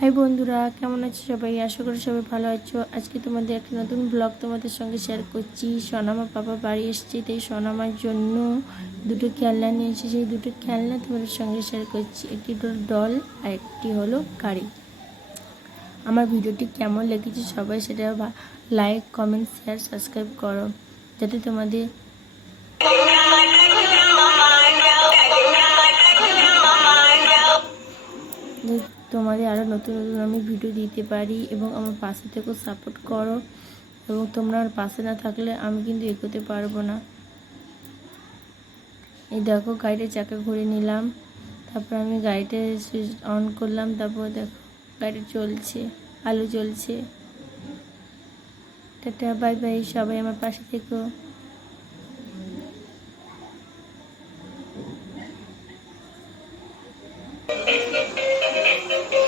High বন্ধুরা, কেমন আছো সবাই? আশা করি সবাই ভালো আছো। আজকে তোমাদের একটা নতুন ব্লগ তোমাদের সঙ্গে শেয়ার করছি। সোনামা বাবা বাড়ি এসেছে, তাই সোনামার জন্য দুটো খেলনা নিয়ে এসেছে। সেই দুটো খেলনা তোমাদের সঙ্গে শেয়ার করছি। একটি হলো ডল আর একটি হলো গাড়ি আমার ভিডিওটি কেমন লেগেছে সবাই সেটা লাইক কমেন্ট শেয়ার সাবস্ক্রাইব করো। যাতে তোমাদের তোমাদের আরও নতুন নতুন আমি ভিডিও দিতে পারি এবং আমার পাশে থেকেও সাপোর্ট করো এবং তোমরা আর পাশে না থাকলে আমি কিন্তু এগোতে পারব না। এই দেখো, গাড়িটা চাকা ঘুরে নিলাম। তারপর আমি গাড়িটা সুইচ অন করলাম। তারপর দেখো গাড়িটা চলছে, আলো চলছে টাটা বাই বাই সবাই আমার পাশে থেকেও Thank you. Thank you.